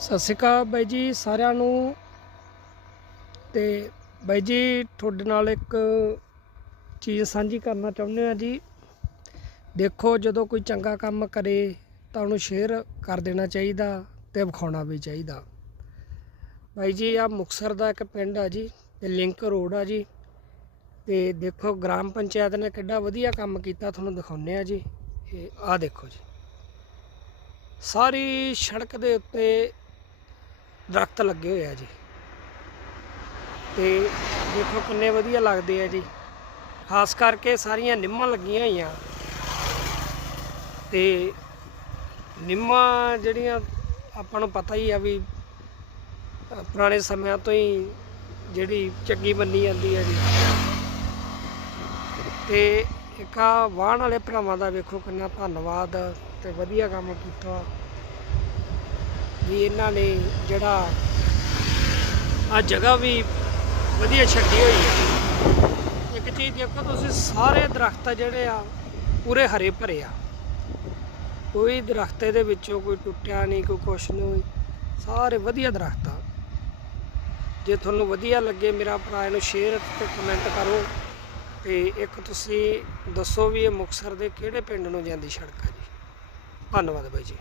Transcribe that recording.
ਸਤਿ ਸ਼੍ਰੀ ਅਕਾਲ ਬਾਈ ਜੀ ਸਾਰਿਆਂ ਨੂੰ। ਤੇ ਬਾਈ ਜੀ, ਤੁਹਾਡੇ ਨਾਲ ਇੱਕ ਚੀਜ਼ ਸਾਂਝੀ ਕਰਨਾ ਚਾਹੁੰਦੇ ਆ ਜੀ। ਦੇਖੋ, ਜਦੋਂ ਕੋਈ ਚੰਗਾ ਕੰਮ ਕਰੇ ਤਾਂ ਉਹਨੂੰ ਸ਼ੇਅਰ ਕਰ ਦੇਣਾ ਚਾਹੀਦਾ ਤੇ ਵਿਖਾਉਣਾ ਵੀ ਚਾਹੀਦਾ। ਬਾਈ ਜੀ ਆ ਮੁਕਸਰ ਦਾ ਇੱਕ ਪਿੰਡ ਆ ਜੀ, ਤੇ ਲਿੰਕ ਰੋਡ ਆ ਜੀ। ਤੇ ਦੇਖੋ, ਗ੍ਰਾਮ ਪੰਚਾਇਤ ਨੇ ਕਿੱਡਾ ਵਧੀਆ ਕੰਮ ਕੀਤਾ, ਤੁਹਾਨੂੰ ਦਿਖਾਉਂਦੇ ਆ ਜੀ। ਇਹ ਆ ਦੇਖੋ ਜੀ। ਸਾਰੀ ਸੜਕ ਦੇ ਉੱਤੇ ਦਰਖਤ ਲੱਗੇ ਹੋਏ ਆ ਜੀ। ਤੇ ਦੇਖੋ ਕਿੰਨੇ ਵਧੀਆ ਲੱਗਦੇ ਆ ਜੀ। ਖਾਸ ਕਰਕੇ ਸਾਰੀਆਂ ਨਿੰਮਾਂ ਲੱਗੀਆਂ ਹੋਈਆਂ। ਤੇ ਨਿੰਮਾਂ ਜਿਹੜੀਆਂ ਆਪਾਂ ਨੂੰ ਪਤਾ ਹੀ ਆ ਵੀ ਪੁਰਾਣੇ ਸਮਿਆਂ ਤੋਂ ਹੀ ਜਿਹੜੀ ਚੰਗੀ ਬੰਨੀ ਜਾਂਦੀ ਹੈ ਜੀ। ਤੇ ਇੱਕ ਆ ਵਾਹਣ ਵਾਲੇ ਭਰਾਵਾਂ ਦਾ ਵੇਖੋ ਕਿੰਨਾ ਧੰਨਵਾਦ ਤੇ ਵਧੀਆ ਕੰਮ ਕੀਤਾ। ਵੀ ਇਹਨਾਂ ਨੇ ਜਿਹੜਾ ਆ ਜਗ੍ਹਾ ਵੀ ਵਧੀਆ ਛੱਡੀ ਹੋਈ ਹੈ। ਇੱਕ ਚੀਜ਼ ਦੇਖੋ ਤੁਸੀਂ, ਸਾਰੇ ਦਰਖਤ ਜਿਹੜੇ ਆ ਪੂਰੇ ਹਰੇ ਭਰੇ ਆ। ਕੋਈ ਦਰਖਤ ਇਹਦੇ ਵਿੱਚੋਂ ਕੋਈ ਟੁੱਟਿਆ ਨਹੀਂ, ਕੋਈ ਕੁਛ ਨਹੀਂ। ਸਾਰੇ ਵਧੀਆ ਦਰਖਤ ਆ। ਜੇ ਤੁਹਾਨੂੰ ਵਧੀਆ ਲੱਗੇ ਮੇਰਾ ਭਰਾ, ਇਹਨੂੰ ਸ਼ੇਅਰ ਤੇ ਕਮੈਂਟ ਕਰੋ। ਤੇ ਇੱਕ ਤੁਸੀਂ ਦੱਸੋ ਵੀ ਇਹ ਮੁਕਸਰ ਦੇ ਕਿਹੜੇ ਪਿੰਡ ਨੂੰ ਜਾਂਦੀ ਸੜਕ ਹੈ ਜੀ? ਧੰਨਵਾਦ ਬਾਈ ਜੀ।